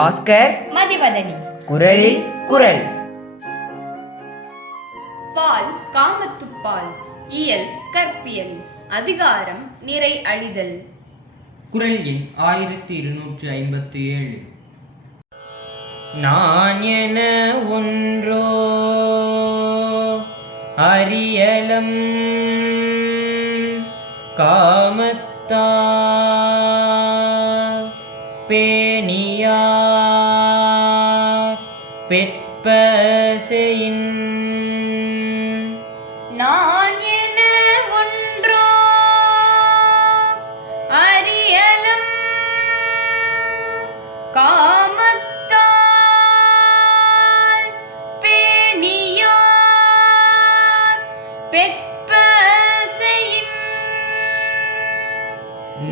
பாஸ்கர் மதிவதனி. குரலில் குரல். பால் காமத்துப்பால். இயல் கற்பியல். அதிகாரம் நிறை அழிதல். குரல் எண் 1257. நான் என ஒன்றோ அறியலம் காமத்தால் பேணியார் பெற்பசையின். நான் என ஒன்றோ அறியலம் காமத்தால் பேணியார் பெற்பசையின்.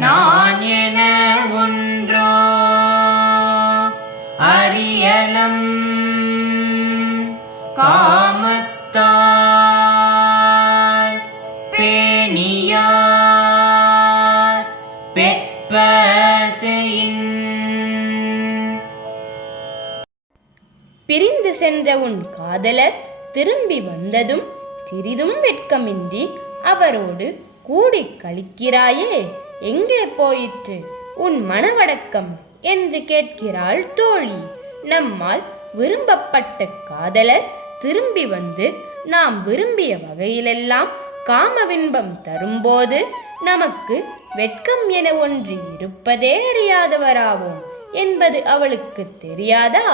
நான் என ஒன்றோ அறியலம் காமத்தால் பேணியார் பெற்பசையின். பிரிந்து சென்ற உன் காதலர் திரும்பி வந்ததும் சிறிதும் வெட்கமின்றி அவரோடு கூடி கழிக்கிறாயே, எங்கே போயிற்று உன் மனவடக்கம் என்று கேட்கிறாள் தோழி. நம்மால் விரும்பப்பட்ட காதலர் திரும்பி வந்து நாம் விரும்பிய வகையிலெல்லாம் காமவின்பம் தரும்போது நமக்கு வெட்கம் என ஒன்று இருப்பதே அறியாதவராவோம் என்பது அவளுக்கு தெரியாதா?